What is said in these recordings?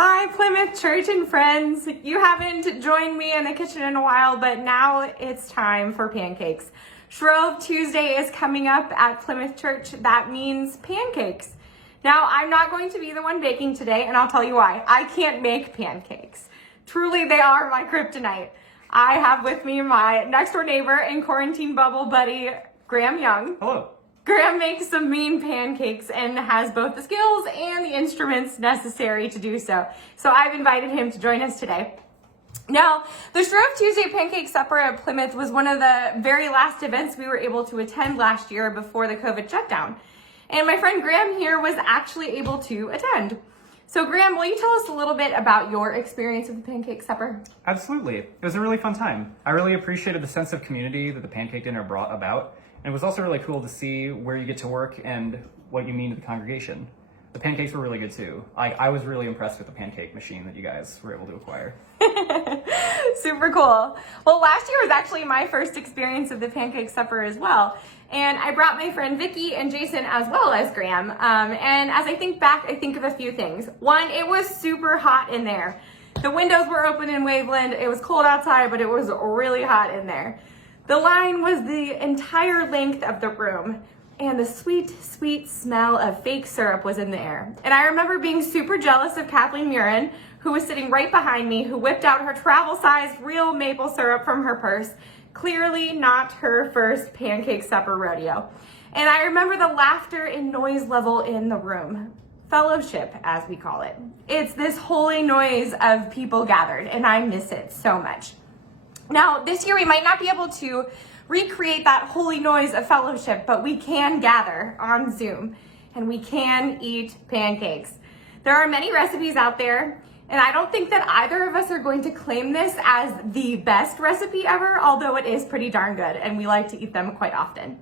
Hi, Plymouth Church and friends. You haven't joined me in the kitchen in a while, but now it's time for pancakes. Shrove Tuesday is coming up at Plymouth Church. That means pancakes. Now, I'm not going to be the one baking today, and I'll tell you why. I can't make pancakes. Truly, they are my kryptonite. I have with me my next door neighbor and quarantine bubble buddy, Graham Young. Hello. Graham makes some mean pancakes and has both the skills and the instruments necessary to do so. So I've invited him to join us today. Now, the Shrove Tuesday Pancake Supper at Plymouth was one of the very last events we were able to attend last year before the COVID shutdown. And my friend Graham here was actually able to attend. So Graham, will you tell us a little bit about your experience with the Pancake Supper? Absolutely. It was a really fun time. I really appreciated the sense of community that the pancake dinner brought about. And it was also really cool to see where you get to work and what you mean to the congregation. The pancakes were really good too. I was really impressed with the pancake machine that you guys were able to acquire. Super cool. Well, last year was actually my first experience of the Pancake Supper as well. And I brought my friend Vicky and Jason as well as Graham. And as I think back, I think of a few things. One, it was super hot in there. The windows were open in Waveland. It was cold outside, but it was really hot in there. The line was the entire length of the room, and the sweet, sweet smell of fake syrup was in the air. And I remember being super jealous of Kathleen Murin, who was sitting right behind me, who whipped out her travel-sized real maple syrup from her purse. Clearly not her first pancake supper rodeo. And I remember the laughter and noise level in the room. Fellowship, as we call it. It's this holy noise of people gathered, and I miss it so much. Now, this year we might not be able to recreate that holy noise of fellowship, but we can gather on Zoom and we can eat pancakes. There are many recipes out there, and I don't think that either of us are going to claim this as the best recipe ever, although it is pretty darn good and we like to eat them quite often.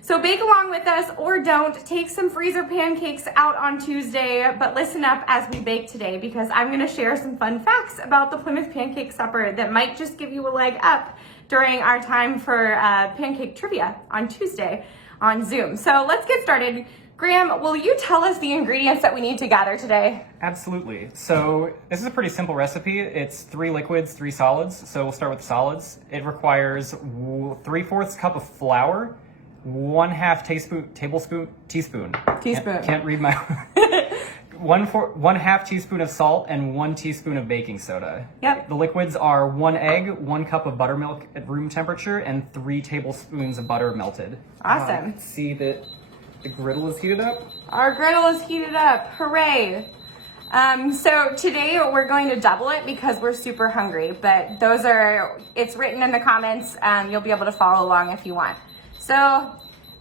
So bake along with us or don't. Take some freezer pancakes out on Tuesday, but listen up as we bake today because I'm gonna share some fun facts about the Plymouth Pancake Supper that might just give you a leg up during our time for pancake trivia on Tuesday on Zoom. So let's get started. Graham, will you tell us the ingredients that we need to gather today? Absolutely. So this is a pretty simple recipe. It's 3 liquids, 3 solids. So we'll start with the solids. It requires 3/4 cup of flour, 1/2 teaspoon. Can't read my 1/2 teaspoon of salt and 1 teaspoon of baking soda. Yep. The liquids are 1 egg, 1 cup of buttermilk at room temperature, and 3 tablespoons of butter melted. Awesome. See that the griddle is heated up? Our griddle is heated up. Hooray. So today we're going to double it because we're super hungry, but it's written in the comments. You'll be able to follow along if you want. So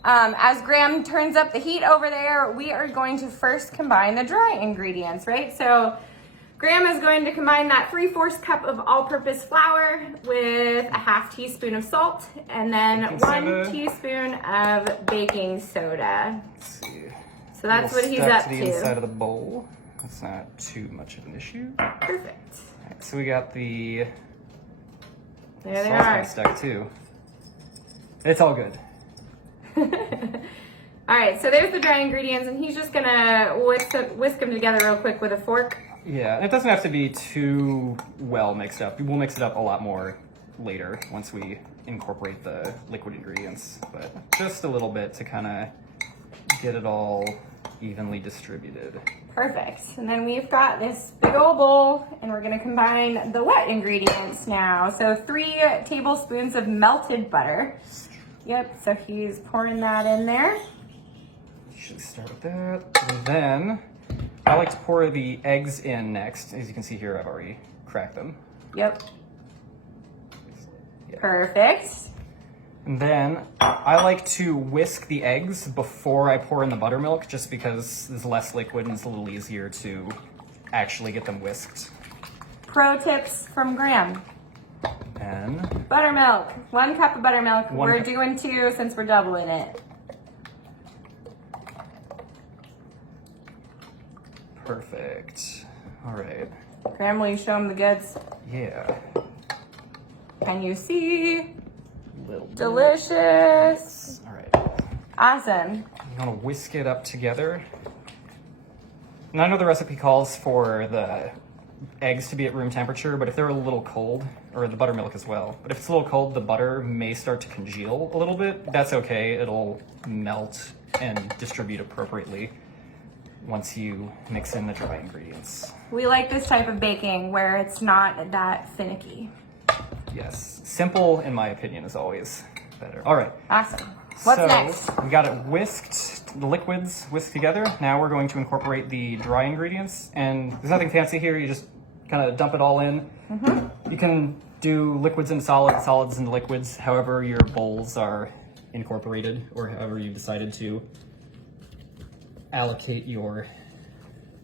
as Graham turns up the heat over there, we are going to first combine the dry ingredients, right? So Graham is going to combine that 3/4 cup of all-purpose flour with a 1/2 teaspoon of salt and then 1 teaspoon of baking soda. Let's see. So that's what he's up to the inside of the bowl. That's not too much of an issue. Perfect. All right, so we got the There they sauce are. kind of stuck too. It's all good. All right, so there's the dry ingredients, and he's just gonna whisk them together real quick with a fork. Yeah, and it doesn't have to be too well mixed up. We'll mix it up a lot more later once we incorporate the liquid ingredients, but just a little bit to kind of get it all evenly distributed. Perfect. And then we've got this big old bowl, and we're gonna combine the wet ingredients now. So 3 tablespoons of melted butter. Yep, so he's pouring that in there. Should start with that. And then I like to pour the eggs in next. As you can see here, I've already cracked them. Yep. Yeah. Perfect. And then I like to whisk the eggs before I pour in the buttermilk, just because there's less liquid and it's a little easier to actually get them whisked. Pro tips from Graham. And Buttermilk. 1 cup of buttermilk. We're cup. doing 2 since we're doubling it. perfect. All right. Graham, will you show him the goods? Yeah. Can you see? Little bit. Delicious. All right. Awesome. I'm gonna whisk it up together. And I know the recipe calls for the eggs to be at room temperature, but if they're a little cold, or the buttermilk as well, but if it's a little cold, the butter may start to congeal a little bit. That's okay. It'll melt and distribute appropriately once you mix in the dry ingredients. We like this type of baking where it's not that finicky. Yes, simple in my opinion is always better. All right. Awesome. What's next? We got it whisked, the liquids whisked together. Now we're going to incorporate the dry ingredients, and there's nothing fancy here. You just kind of dump it all in. You can do liquids and solids, solids and liquids, however your bowls are incorporated, or however you decided to allocate your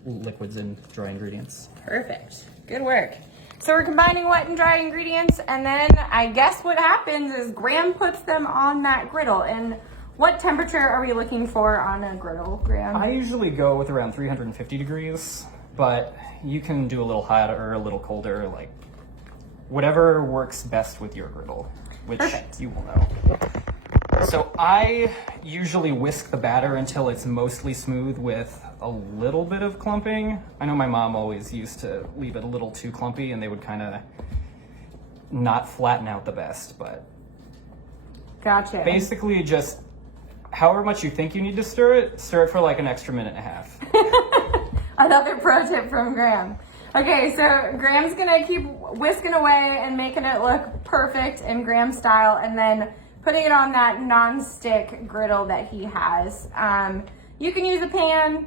liquids and dry ingredients. Perfect. Good work. So we're combining wet and dry ingredients, and then I guess what happens is Graham puts them on that griddle. And what temperature are we looking for on a griddle, Graham? I usually go with around 350 degrees, but you can do a little hotter or a little colder, like whatever works best with your griddle, which Perfect. you will know. So I usually whisk the batter until it's mostly smooth with a little bit of clumping. I know my mom always used to leave it a little too clumpy and they would kind of not flatten out the best, but Gotcha. basically just however much you think you need to stir it for like an extra minute and a half. Another pro tip from Graham. Okay, so Graham's gonna keep whisking away and making it look perfect in Graham style, and then putting it on that non-stick griddle that he has. You can use a pan.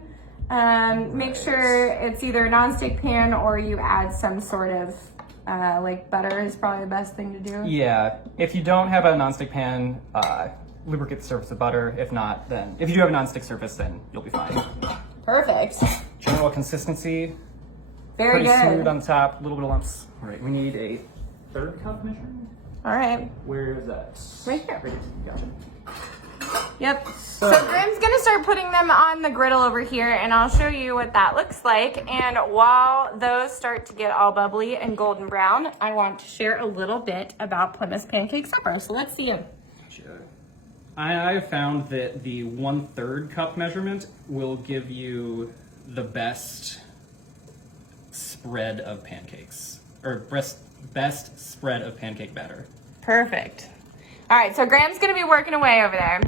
Make sure it's either a non-stick pan or you add some sort of like butter is probably the best thing to do. Yeah, if you don't have a nonstick pan, lubricate the surface with butter. If not, then if you do have a nonstick surface, then you'll be fine. Perfect. General consistency, Very pretty smooth good. on top, a little bit of lumps. All right, we need a third cup measure. All right. Where is that? Right here. Right here. Gotcha. Yep. So Graham's gonna start putting them on the griddle over here, and I'll show you what that looks like. And while those start to get all bubbly and golden brown, I want to share a little bit about Plymouth Pancake Supper. So let's see it. Gotcha. I have found that the 1/3 cup measurement will give you the best spread of pancakes, or best spread of pancake batter. Perfect. All right, so Graham's gonna be working away over there.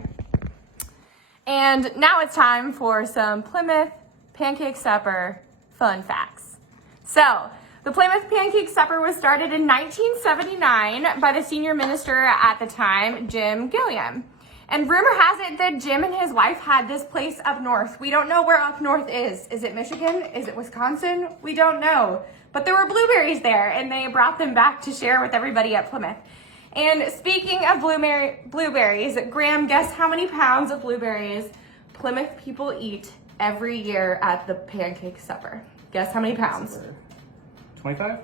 And now it's time for some Plymouth Pancake Supper fun facts. So, the Plymouth Pancake Supper was started in 1979 by the senior minister at the time, Jim Gilliam. And rumor has it that Jim and his wife had this place up north. We don't know where up north is. Is it Michigan? Is it Wisconsin? We don't know. But there were blueberries there, and they brought them back to share with everybody at Plymouth. And speaking of blueberries, Graham, guess how many pounds of blueberries Plymouth people eat every year at the Pancake Supper? Guess how many pounds? 25?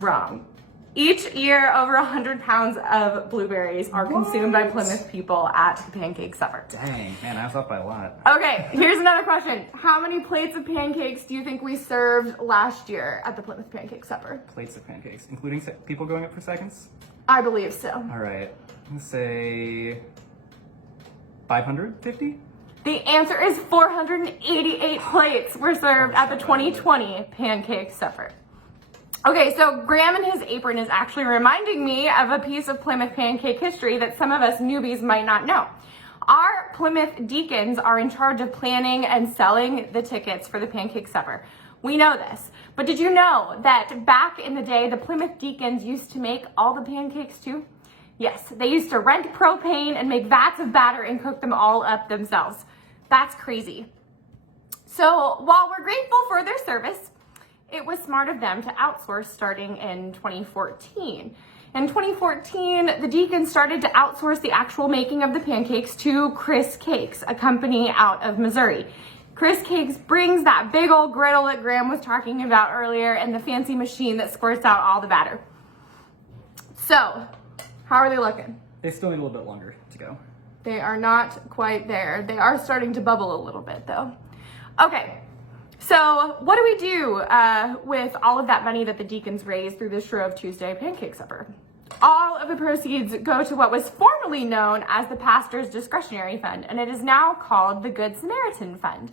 Wrong. Each year, over 100 pounds of blueberries are consumed by Plymouth people at the Pancake Supper. Dang, man, I was up by a lot. Okay, here's another question. How many plates of pancakes do you think we served last year at the Plymouth Pancake Supper? Plates of pancakes, including people going up for seconds? I believe so. All right, let's say 550? The answer is 488 plates were served at the 2020 Pancake Supper. Okay, so Graham and his apron is actually reminding me of a piece of Plymouth pancake history that some of us newbies might not know. Our Plymouth deacons are in charge of planning and selling the tickets for the Pancake Supper. We know this, but did you know that back in the day, the Plymouth deacons used to make all the pancakes too? Yes, they used to rent propane and make vats of batter and cook them all up themselves. That's crazy. So while we're grateful for their service, it was smart of them to outsource starting in 2014. In 2014, the deacons started to outsource the actual making of the pancakes to Chris Cakes, a company out of Missouri. Chris Cakes brings that big old griddle that Graham was talking about earlier and the fancy machine that squirts out all the batter. So, how are they looking? They still need a little bit longer to go. They are not quite there. They are starting to bubble a little bit though. Okay. So what do we do with all of that money that the deacons raised through the Shrove Tuesday Pancake Supper? All of the proceeds go to what was formerly known as the pastor's discretionary fund, and it is now called the Good Samaritan Fund.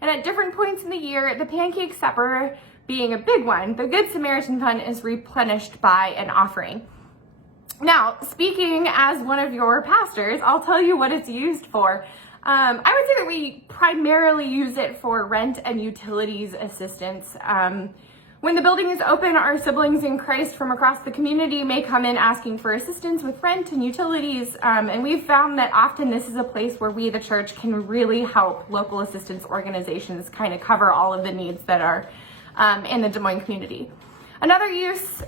And at different points in the year, the Pancake Supper being a big one, the Good Samaritan Fund is replenished by an offering. Now, speaking as one of your pastors, I'll tell you what it's used for. I would say that we primarily use it for rent and utilities assistance. When the building is open, our siblings in Christ from across the community may come in asking for assistance with rent and utilities, and we've found that often this is a place where we, the church, can really help local assistance organizations kind of cover all of the needs that are in the Des Moines community. Another use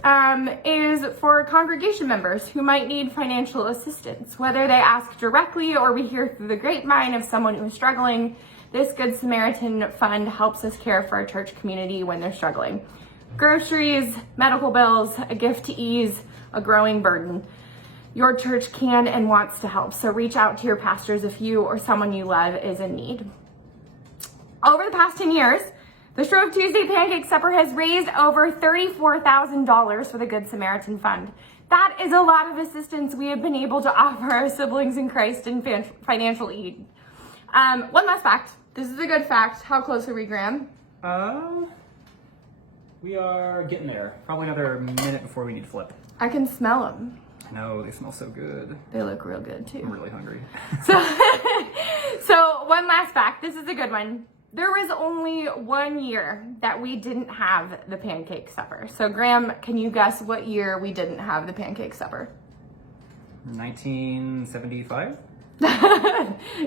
is for congregation members who might need financial assistance, whether they ask directly or we hear through the grapevine of someone who is struggling. This Good Samaritan Fund helps us care for our church community when they're struggling. Groceries, medical bills, a gift to ease a growing burden. Your church can and wants to help, so reach out to your pastors if you or someone you love is in need. Over the past 10 years, the Shrove Tuesday Pancake Supper has raised over $34,000 for the Good Samaritan Fund. That is a lot of assistance we have been able to offer our siblings in Christ in financial need. One last fact. This is a good fact. How close are we, Graham? We are getting there. Probably another minute before we need to flip. I can smell them. I know, they smell so good. They look real good too. I'm really hungry. So one last fact. This is a good one. There was only 1 year that we didn't have the pancake supper. So Graham, can you guess what year we didn't have the pancake supper? 1975?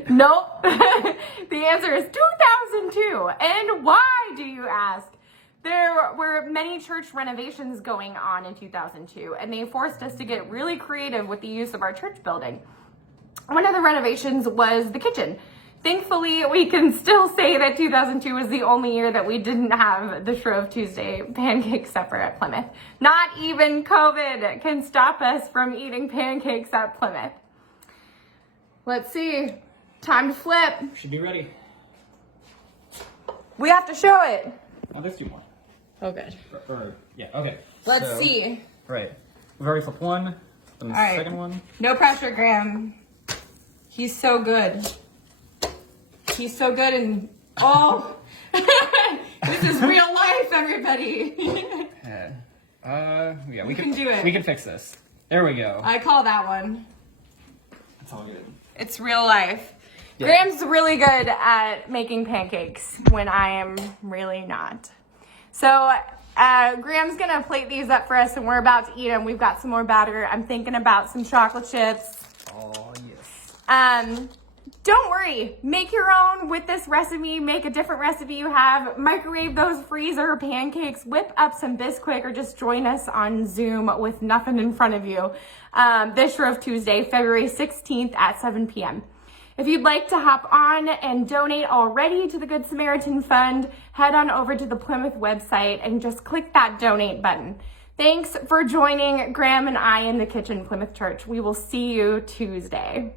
Nope. The answer is 2002. And why, do you ask? There were many church renovations going on in 2002, and they forced us to get really creative with the use of our church building. One of the renovations was the kitchen. Thankfully, we can still say that 2002 was the only year that we didn't have the Shrove Tuesday Pancake Supper at Plymouth. Not even COVID can stop us from eating pancakes at Plymouth. Let's see. Time to flip. Should be ready. We have to show it. Oh, there's 2 more. Oh, good. Yeah, okay. Let's see. Right. We've already flipped one. Then the All right. second one. No pressure, Graham. He's so good. He's so good and this is real life, everybody. Yeah, we can do it. We can fix this. There we go. I call that one. It's all good. It's real life. Yeah. Graham's really good at making pancakes when I am really not. So Graham's gonna plate these up for us and we're about to eat them. We've got some more batter. I'm thinking about some chocolate chips. Oh, yes. Don't worry, make your own with this recipe, make a different recipe you have, microwave those freezer pancakes, whip up some Bisquick, or just join us on Zoom with nothing in front of you this Shrove Tuesday, February 16th at 7 p.m. If you'd like to hop on and donate already to the Good Samaritan Fund, head on over to the Plymouth website and just click that donate button. Thanks for joining Graham and I in the kitchen, Plymouth Church. We will see you Tuesday.